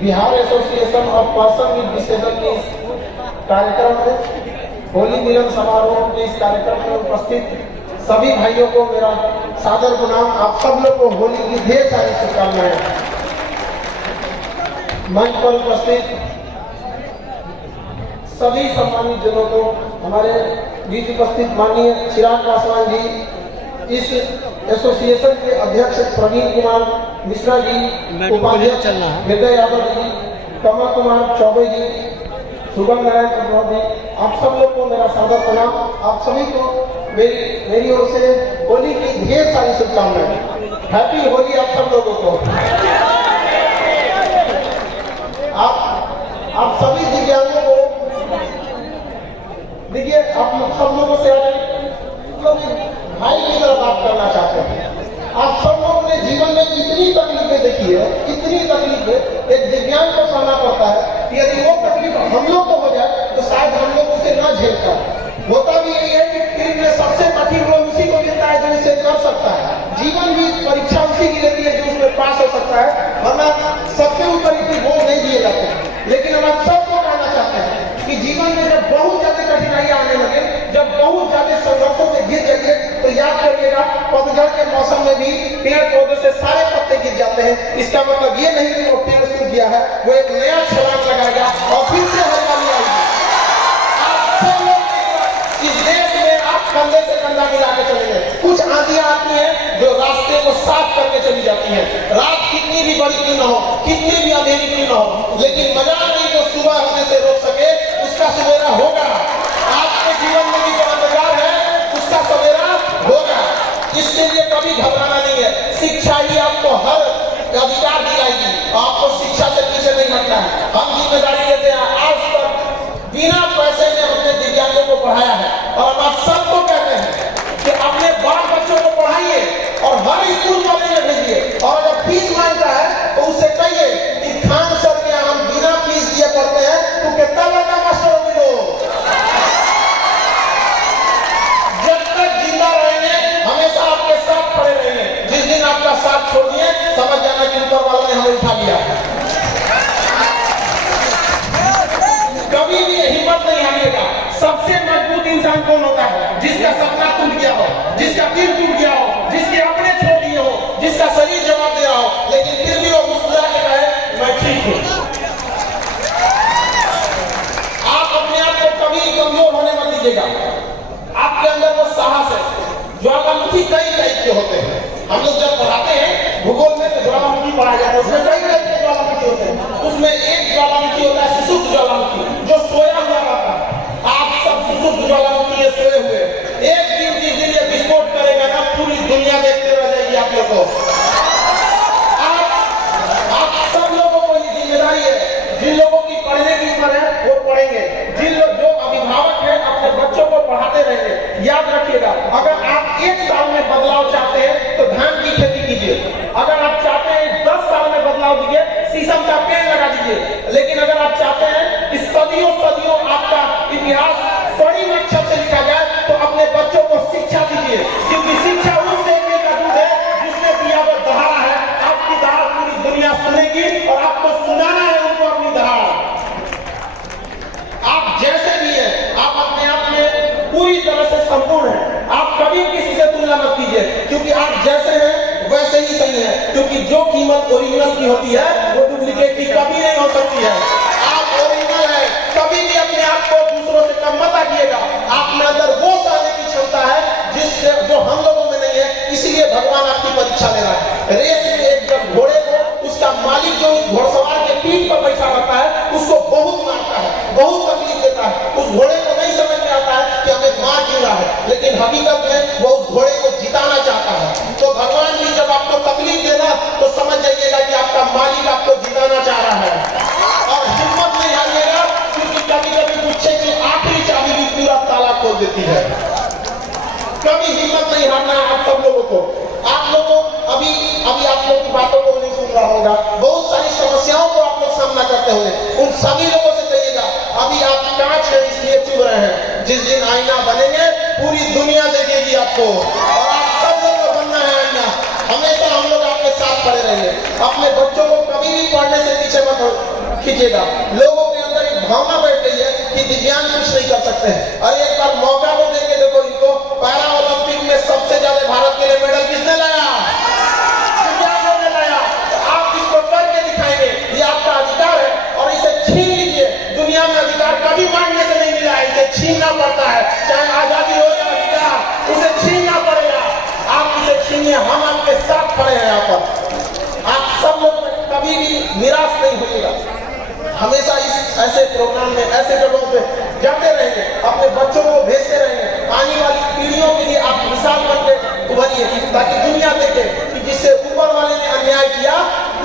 Bihar association of person with disable के इस कार्यक्रम में होली मिलन समारोह के इस कार्यक्रम में उपस्थित सभी भाइयों को मेरा सादर प्रणाम। आप सब लोग को होली की ढेर सारी शुभकामनाएं। मंच पर उपस्थित सभी सम्मानित जनों को, हमारे बीच उपस्थित माननीय चिराग पासवान जी, इस एसोसिएशन के अध्यक्ष प्रवीण कुमार मिश्रा जी, उपाध्यक्ष हृदय यादव जी, कमल कुमार चौबे जी, शुभम नारायण प्रभु जी, आप सब लोग को मेरा सादर प्रणाम। आप सभी को मेरी ओर से होली की ढेर सारी शुभकामनाएं। हैप्पी होली आप सब लोगों को। आप सभी दिव्यांगों को देखिए, आप सब लोगों से भाई की तरह बात करना चाहते हैं। आप सब लोगों ने जीवन में इतनी तकलीफें देखी है, इतनी तकलीफें एक दिव्यांग को सहना पड़ता है कि यदि वो तकलीफ हम लोग को हो जाए तो शायद हम लोग उसे न झेल पाए। होता भी यही है कि फिल्म में सबसे कठिन रोल उसी को मिलता है जो इसे कर सकता है। जीवन भी परीक्षा उसी की रहती है जो उसमें पास हो सकता है, वरना सबके ऊपर इतनी बोझ नहीं दिए जाते। लेकिन हम आप सबको कहना चाहते हैं कि जीवन में जब बहुत ज्यादा कठिनाइयां आने लगे, जब बहुत ज्यादा संघर्षों से गिर जाइए, तो याद करिएगा पतझड़ के मौसम में भी पेड़ पौधे से सारे पत्ते गिर जाते हैं। इसका मतलब ये नहीं कि वो पेड़ सूख गया है, वो एक नया छलांग लगाएगा और फिर से हरियाली आएगी। आप सब लोग इस देश में आप कंधे से कंधा मिला के चलेंगे। कुछ आंधियां आती हैं जो रास्ते को साफ करके चली जाती हैं। रात कितनी भी बड़ी क्यों न हो, कितनी भी अंधेरी क्यों न हो, लेकिन मजा नहीं जो सुबह होने से रोक सके, उसका सवेरा होगा। आपके जीवन में भी जो अंधकार है उसका सवेरा होगा। इसके लिए कभी घबराना नहीं है। शिक्षा ही आपको हर अधिकार दिलाएगी, आपको शिक्षा से पीछे नहीं हटना है। हम जिम्मेदारी लेते हैं। आज तक बिना पैसे में हमने दिव्यांगों को पढ़ाया है और हम आप सबको कहते हैं कि अपने बाल बच्चों को पढ़ाइए और हर स्कूल कॉलेज में भेजिए। और अगर फीस मांगता है तो उससे कहिए कि खान सर के हम बिना फीस दिए पढ़ते हैं, तो कितना बड़ा मास्टर हो लोग। जब तक जिंदा रहेंगे हमेशा आपके साथ खड़े रहेंगे। जिस दिन आपका साथ छोड़ दिए, समझ जाना कि ऊपर वाला ने हमें उठा लिया। कभी भी हिम्मत नहीं हारिएगा। सबसे मजबूत इंसान कौन होता है? जिसका सपना टूट गया हो, जिसका दिल टूट गया हो, जिसके अपने छोड़ दिए हो, जिसका शरीर जवाब दे रहा हो, लेकिन फिर भी वो मुस्कुरा के कहे मैं ठीक हूं। आप अपने आप को कभी कमजोर होने मत दीजिएगा। आपके अंदर वो साहस है। ज्वालामुखी कई टाइप के होते हैं। हम लोग जब पढ़ाते हैं भूगोल में तो ज्वालामुखी पढ़ाया जाता है, उसमें कई टाइप के ज्वालामुखी होते हैं। उसमें एक ज्वालामुखी होता है सुसुप्त ज्वालामुखी, जो सोया हुआ रहता है। आप सब सुसुप्त ज्वालामुखी ये सोए हुए, एक दिन जिस दिन ये विस्फोट करेगा ना, पूरी दुनिया देखते रह जाएगी आप लोग को। आप सब लोगों को ये जिम्मेदारी है। जिन लोगों की पढ़ने की उम्र है वो पढ़ेंगे। जिन लोग जो अभिभावक है अपने बच्चों को पढ़ाते रहेंगे। याद रखिएगा, अगर आप 1 साल में बदलाव चाहते हैं तो धान की खेती कीजिए। अगर आप चाहते हैं 10 साल में बदलाव दीजिए, शीशम का पेड़ लगा दीजिए। लेकिन अगर आप चाहते हैं कि सदियों सदियों आपका इतिहास स्वर्ण अक्षर से लिखा जाए, तो अपने बच्चों को शिक्षा दीजिए। क्योंकि शिक्षा उस देवी का दूध है जिसने दिया वो दहाड़ा है। आपकी दहाड़ पूरी दुनिया सुनेगी और आपको सुनाना है उनको अपनी दहाड़। आप जैसे भी है, आप अपने आप में पूरी तरह से संपूर्ण है। आप कभी किसी से तुलना मत कीजिए, क्योंकि आप जैसे हैं वैसे ही सही है। क्योंकि जो कीमत ओरिजिनल की होती है वो डुप्लीकेट की कभी नहीं हो सकती है। आप ओरिजिनल है। कभी भी अपने आप को दूसरों से कम मत आइएगा। आप में अंदर वो सहने की क्षमता है जिससे जो हम लोगों में नहीं है। इसलिए भगवान आपकी परीक्षा ले रहा है। रेस में एक जब घोड़े को उसका मालिक जो घोड़सवार के पीठ पर बैठा रहता है उसको बहुत मारता है, बहुत तकलीफ देता है। उस घोड़े को नहीं समझ में आता है कि हमें मार क्यों रहा है, लेकिन हकीकत में वो उस घोड़े को जिताना चाहता है। तो भगवान भी जब आपको तकलीफ देना तो समझ जाइएगा कि आपका मालिक आपको जिताना चाह रहा है। और हिम्मत नहीं हारिएगा, क्योंकि कभी कभी गुच्छे की आखिरी चाबी भी पूरा ताला खोल देती है। कभी हिम्मत नहीं हारना है आप सब लोगों को। आप लोगों अभी आप लोग की बातों को नहीं सुन रहा होगा। बहुत सारी समस्याओं को आप लोग सामना करते होंगे। उन सभी लोगों से कहिएगा अभी आप कांच है इसलिए चुभ रहे हैं। जिस दिन आईना बनेंगे पूरी दुनिया देखेगी आपको। और आप सब लोग को बनना है आईना। हमेशा हम लोग आपके साथ खड़े रहेंगे। अपने बच्चों को कभी भी पढ़ने से पीछे मत खींचेगा। लोगों के अंदर एक भावना बैठ गई है कि दिव्यांग कुछ नहीं कर सकते हैं। और एक बार मौका को देके देखो इनको, पैरा ओलंपिक में सबसे ज्यादा भारत के लिए मेडल किसने लाया? दिव्यांगों ने लाया। आप इसको करके दिखाएंगे, ये आपका अधिकार है और इसे छीन लीजिए। दुनिया में अधिकार कभी मांगने से नहीं मिला है, इसे छीनना पड़ता है। चाहे आजादी हो या अधिकार, उसे छीनना पड़ेगा। आप इसे छीनिए, हम आपके साथ खड़े हैं। यहाँ पर आप सब लोग कभी भी निराश नहीं होइएगा। हमेशा इस ऐसे प्रोग्राम में, ऐसे जगहों पे जाते रहेंगे, अपने बच्चों को भेजते रहेंगे। आने वाली पीढ़ियों के लिए आप मिसाल बनकर उभरिए, ताकि दुनिया देखे कि जिससे ऊपर वाले ने अन्याय किया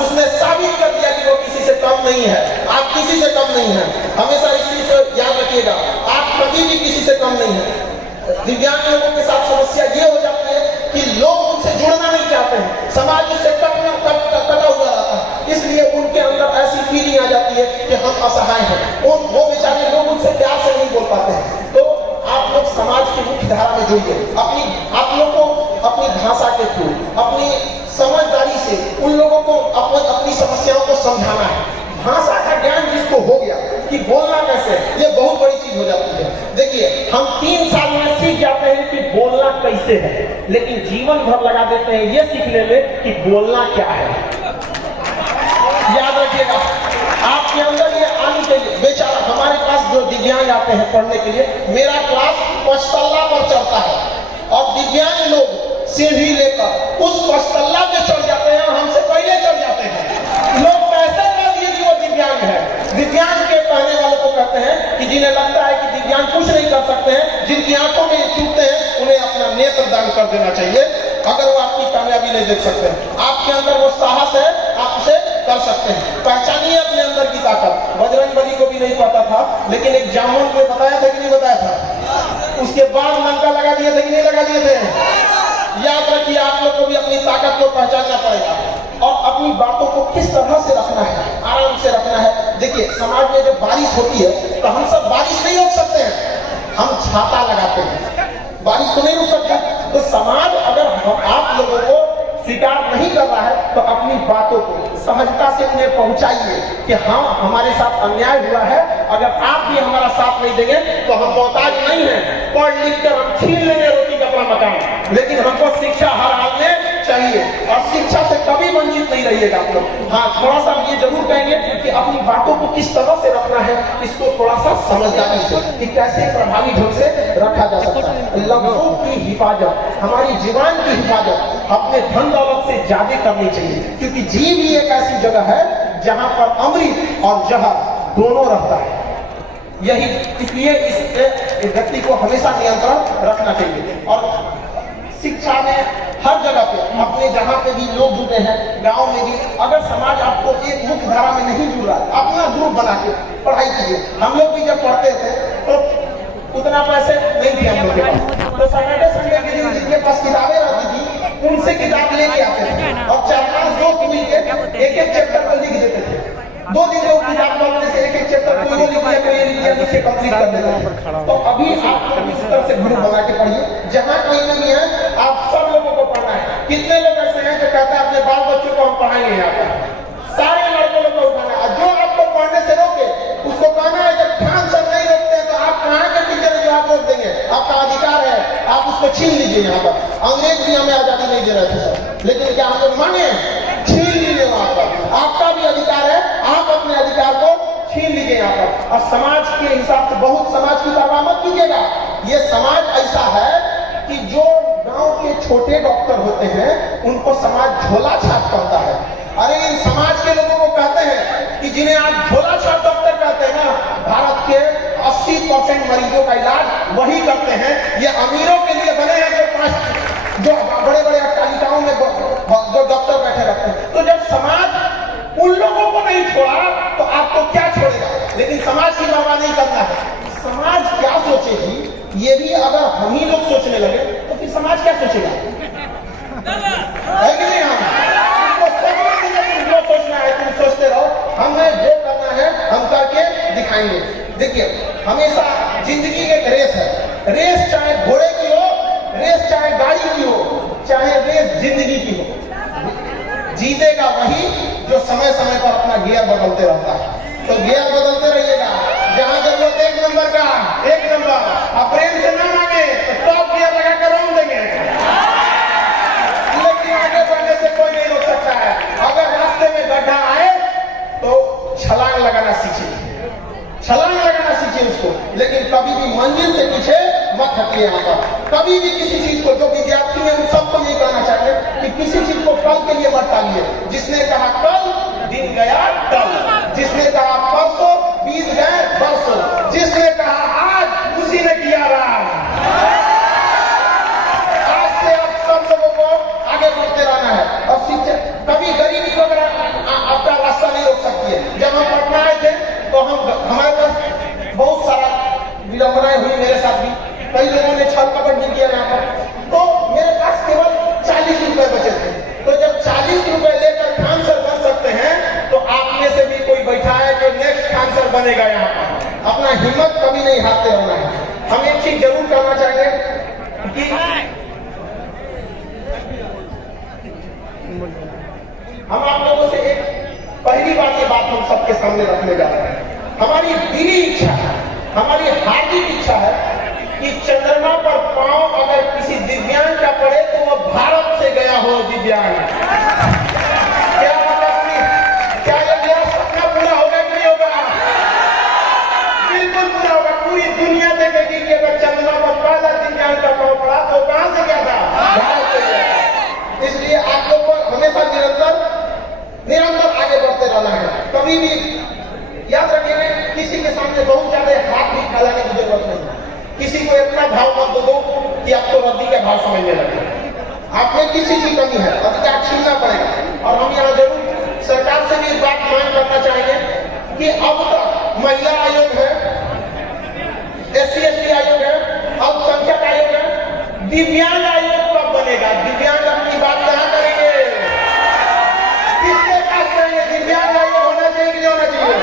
उसने साबित कर दिया कि वो किसी से कम नहीं है। आप किसी से कम नहीं है। हमेशा इस चीज को याद रखिएगा, आप कभी भी किसी से कम नहीं है। दिव्यांग लोगों के साथ समस्या ये हो जाती है कि लोग उनसे जुड़ना नहीं चाहते हैं, समाज उससे कटा हुआ रहता है, इसलिए उनके अंदर ऐसी फीलिंग आ जाती है कि हम असहाय हैं। वो बेचारे लोग उनसे प्यार से नहीं बोल पाते हैं। तो आप लोग समाज की मुख्य धारा में जुड़िए। आप लोग को अपनी भाषा के थ्रू, अपनी समझदारी से उन लोगों को अपनी समस्याओं को समझाना है। भाषा का ज्ञान जिसको हो गया कि बोलना कैसे, ये बहुत बड़ी चीज हो जाती है। देखिए, हम 3 साल में सीख जाते हैं कि बोलना कैसे है, लेकिन जीवन भर लगा देते हैं ये सीखने में कि बोलना क्या है। याद रखिएगा, आपके अंदर ये आनी चाहिए। बेचारा हमारे पास जो दिव्यांग आते हैं पढ़ने के लिए, मेरा क्लास 5 तल्ला पर चढ़ता है और दिव्यांग लोग सीढ़ी लेकर उस 5 तल्ला पे चढ़ जाते हैं और हमसे पहले चढ़ जाते हैं। लोग पैसे कर दिए कि वो दिव्यांग है। दिव्यांग के कहने वालों को कहते हैं कि जिन्हें लगता है कि दिव्यांग कुछ नहीं कर सकते हैं, जिनकी आंखों में चूकते हैं, उन्हें अपना नेत्र दान कर देना चाहिए अगर वो आपकी कामयाबी नहीं देख सकते हैं। आपके अंदर वो साहस है, आप उसे कर सकते हैं। पहचानिए अपने अंदर की ताकत। बजरंगबली को भी नहीं पता था, लेकिन एक जामुन को बताया था कि नहीं बताया था? उसके बाद लंका लगा दिए थे कि नहीं लगा दिए थे? याद रखिए, आप लोग को भी अपनी ताकत को पहचानना पड़ेगा और अपनी बातों को किस तरह से रखना है, आराम से रखना है। देखिए, समाज में जब बारिश होती है तो हम सब बारिश नहीं रोक सकते हैं, हम छाता लगाते हैं, बारिश तो नहीं रुक सकता। तो समाज अगर आप लोगों को स्वीकार नहीं कर रहा है तो अपनी बातों को सहजता से उन्हें पहुंचाइए कि हाँ, हमारे साथ अन्याय हुआ है, अगर आप भी हमारा साथ नहीं देंगे तो हम मोहताज नहीं है। पढ़ लिख कर हम छीन लेंगे रोटी कपड़ा मकान, लेकिन हमको शिक्षा हर हाल में चाहिए और शिक्षा से कभी वंचित नहीं रहिएगा आप लोग। हाँ, थोड़ा सा ये जरूर कहेंगे कि अपनी बातों को किस तरह से रखना है, इसको थोड़ा सा समझदारी से कि कैसे प्रभावी ढंग से रखा जा सकता है। लफ्जों की हिफाजत, हमारी जुबान की हिफाजत अपने धन दौलत से ज्यादा करनी चाहिए, क्योंकि जीव ही एक ऐसी जगह है जहां पर अमृत और जहर दोनों रहता है। यही इसलिए इस व्यक्ति को हमेशा नियंत्रण रखना चाहिए। और शिक्षा में हर जगह पे, अपने जहां पे भी लोग जुटे हैं, गांव में भी, अगर समाज आपको एक मुख्य धारा में नहीं जुड़ रहा है, अपना ग्रुप बना के पढ़ाई कीजिए। हम लोग भी जब पढ़ते थे तो उतना पैसे नहीं थे हम लोग के पास, तो सैटरडे संडे के दिन जिनके पास किताबें रहती थी उनसे किताब लेके आते थे और 4-5 दोस्त मिलकर एक चैप्टर को लिख देते थे। 2 दिन में किताब पढ़ने से एक चैप्टर कोई लिख लिया, कोई लिख लिया, नीचे कंप्लीट कर देते थे। तो अभी आप लोग इस तरह से ग्रुप बना के पढ़िए, जहां कहीं नहीं है आप सब लोगों को पढ़ना है। कितने लोग ऐसे हैं जो कहते हैं अपने बाल बच्चों को हम पढ़ाएंगे यहाँ पर? सारे लड़कों लोग को उठाना है। जो आपको पढ़ने से रोके उसको कहना है जब ध्यान से नहीं रोकते तो आप कहाँ के टीचर जो आप रोक देंगे? आपका अधिकार है, आप उसको छीन लीजिए। यहाँ पर अंग्रेज भी हमें आजादी नहीं दे रहे थे सर, लेकिन क्या हम लोग माने? छीन लीजिए। वहां पर आपका भी अधिकार है, आप अपने अधिकार को छीन लीजिए यहाँ पर। और समाज के हिसाब से बहुत समाज की परवाह मत कीजिएगा। ये समाज ऐसा है कि जो गांव के छोटे डॉक्टर होते हैं उनको समाज झोला छाप कहता है। अरे इन समाज के लोगों को कहते हैं कि जिन्हें आप झोला छाप डॉक्टर कहते हैं ना, भारत के 80% मरीजों का इलाज वही करते हैं। ये अमीरों के लिए बने हैं जो बड़े बड़े अट्टालिकाओं में जो डॉक्टर बैठे रहते हैं। तो जब समाज उन लोगों को नहीं छोड़ा तो आपको क्या छोड़ेगा? लेकिन समाज की परवाह नहीं करना है। समाज क्या सोचेगी ये भी अगर हम ही लोग सोचने लगे तो फिर समाज क्या सोचेगा? है कि नहीं? जो सोचना है तुम सोचते रहो, हमें जो करना है हम करके दिखाएंगे। देखिए, हमेशा जिंदगी एक रेस है। रेस चाहे घोड़े की हो, रेस चाहे गाड़ी की हो, चाहे रेस जिंदगी की हो, जीतेगा वही जो समय समय पर अपना गियर बदलते रहता है। तो गियर बदलते रहिएगा, जहां जरूरत 1 नंबर का 1 नंबर, अप्रैल से ना मांगे तो टॉप गियर लगा कर रोक देंगे, लेकिन आगे बढ़ने से कोई नहीं रोक सकता है। अगर रास्ते में गड्ढा आए तो छलांग लगाना सीखिए, छलांग लगाना सीखिए उसको, लेकिन कभी भी मंजिल से पीछे मत हटिए। यहाँ पर कभी भी किसी चीज को, जो विद्यार्थी है उन सबको ये कहना चाहिए कि किसी चीज को कल के लिए मत टालिए। जिसने कहा कल, दिन गया कल, जिसने कहा परसों, बीत गए परसों, जिसने कहा आज, उसी ने किया राज। आज से आप सब लोगों को आगे बढ़ते रहना है। और शिक्षा, कभी गरीबी वगैरह आपका रास्ता नहीं रोक सकती है। जब हम पटना आए थे तो हमारे पास बहुत सारा विडंबनाएं हुई, मेरे साथ भी कई लोगों ने छल कपट भी किया यहाँ पर। तो मेरे पास केवल 40 रुपए बचे थे। तो जब 40 रुपए लेकर खानसर बन सकते हैं तो आप में से भी कोई बैठा है जो नेक्स्ट खानसर बनेगा। यहाँ पर अपना हिम्मत कभी नहीं हारते रहना है। हम एक चीज जरूर करना चाहेंगे कि हम आप लोगों से एक पहली बार ये बात हम सबके सामने रखने जा रहे हैं। हमारी दिली इच्छा है, हमारी हार्दिक इच्छा है कि चंद्रमा पर पांव अगर किसी दिव्यांग का पड़े तो वो भारत से गया हो दिव्यांग। क्या मतलब, क्या ये मेरा सपना पूरा होगा कि नहीं होगा? बिल्कुल पूरा होगा। पूरी दुनिया देखेगी कि अगर चंद्रमा पर पहला दिव्यांग का पांव पड़ा तो कहां से गया था? भारत से गया। इसलिए आप लोग को हमेशा निरंतर आगे बढ़ते रहना है। कभी भी याद रखिए, किसी के सामने बहुत ज्यादा हाथ भी फैलाने की जरूरत नहीं। किसी को इतना भाव मत दो कि आपको रद्दी का भाव समझने लगे। आप में किसी की कमी है, अधिकार छीनना पड़ेगा। और हम यहाँ जरूर सरकार से भी इस बात मांग करना चाहेंगे कि अब तक महिला आयोग है, SC/ST आयोग है, अल्पसंख्यक आयोग है, दिव्यांग आयोग कब बनेगा? दिव्यांग अपनी बात कहां करेंगे? किसके पास करेंगे? दिव्यांग आयोग होना चाहिए कि नहीं होना चाहिए?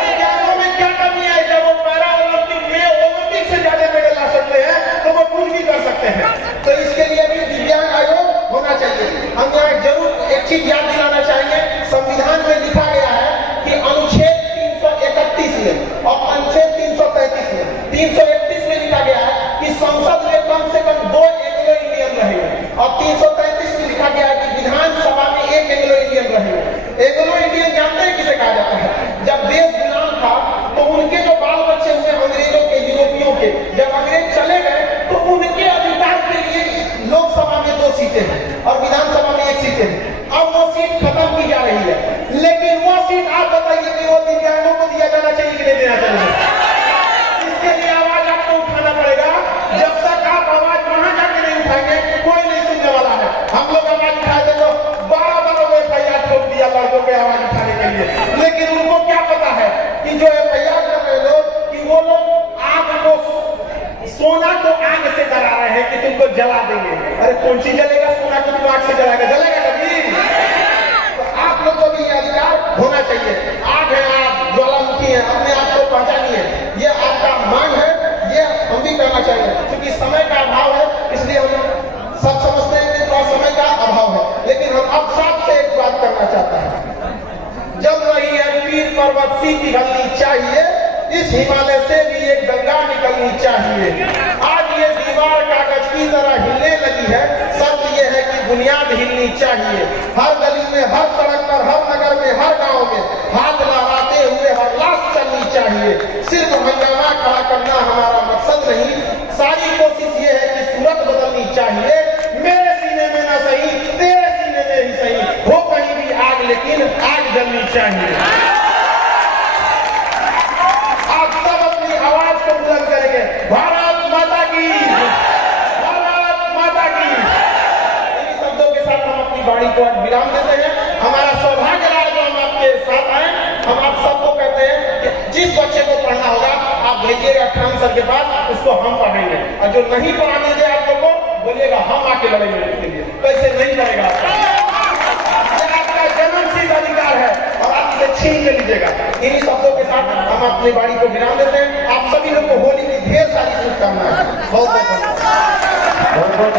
दिव्यांगों में क्या कमी है? जब वो पैरा ओलंपिक में ओलंपिक से ज्यादा मेडल ला सकते हैं तो वो कुछ भी कर सकते हैं। तो इसके लिए भी दिव्यांग आयोग होना चाहिए। हम यहाँ जरूर एक चीज याद दिलाना चाहेंगे, संविधान में लिखा गया है कि अनुच्छेद 331 में और अनुच्छेद 333 में, 331 में लिखा गया है कि संसद में कम से कम 2 एंग्लो इंडियन रहेंगे, और 333 में लिखा गया है कि विधानसभा में 1 एंग्लो इंडियन रहेंगे। एंग्लो इंडियन जानते हैं किसे कहा जाता है? जब देश गुलाम था तो उनके जो बाल बच्चे हुए अंग्रेजों के, यूरोपियों के, जब अंग्रेज चले गए तो उनके अधिकार के लिए लोकसभा में 2 सीटें हैं और विधानसभा में 1 सीटें हैं। अब वो सीट खत्म की जा रही है, लेकिन वो सीट आप बताइए कि वो दिव्यांगों को दिया जाना चाहिए कि नहीं देना चाहिए? इसके लिए आवाज आपको उठाना पड़ेगा। जब तक आप आवाज वहां जाके नहीं उठाएंगे कोई नहीं सुनने वाला है। हम लोग आवाज उठाए थे तो 12 FIR ठोक दिया लड़कों के आवाज उठाने के लिए, लेकिन उनको क्या पता है कि जो FIR कर रहे लोग कि वो लोग आग को, सोना को आग से डरा रहे हैं कि तुमको जला देंगे। अरे कौन सी जलेगा? सोना को तुम आग से जलाएगा? जलेगा कभी? तो आप लोग को भी ये अधिकार होना चाहिए। आग है, आप ज्वालामुखी है, अपने आप को पहचानिए। ये आपका मांग है, ये हम भी करना चाहिए। क्योंकि समय का अभाव है, इसलिए हम सब समझते हैं कि थोड़ा समय का अभाव है, लेकिन हम अब साफ से एक बात करना चाहते हैं। जब रही है पीर पर्वत सी पिघलनी चाहिए, इस हिमालय से भी एक गंगा निकलनी चाहिए। आज ये दीवार कागज की तरह हिलने लगी है, शर्त ये है कि बुनियाद हिलनी चाहिए। हर गली में, हर सड़क पर, हर नगर में, हर गांव में हाथ लहराते हुए हर लाश चलनी चाहिए। सिर्फ हंगामा खड़ा करना हमारा मकसद नहीं, सारी कोशिश ये है कि सूरत बदलनी चाहिए। मेरे सीने में ना सही, तेरे सीने में ही सही, हो कहीं भी आग, लेकिन आग जलनी चाहिए। आप सब अपनी आवाज को बुलंद करेंगे, भारत माता की, भारत माता की। इन शब्दों के साथ हम अपनी वाणी को विराम देते हैं। हमारा सौभाग्य रहा जो हम आपके साथ आए। हम आप सबको कहते हैं कि जिस बच्चे को पढ़ना होगा आप भेजिएगा खान सर के पास, उसको हम पढ़ेंगे। और जो नहीं पढ़ाने दे आप लोग को, बोलिएगा हम आके लड़ेंगे उसके लिए। कैसे नहीं लड़ेगा? आपका जन्मसिद्ध अधिकार है और आप इसे छीन के लीजिएगा। इन्हीं शब्दों के साथ हम अपनी वाणी को विराम देते हैं। आप सभी लोग को होली की ढेर सारी शुभकामनाएं। बहुत बहुत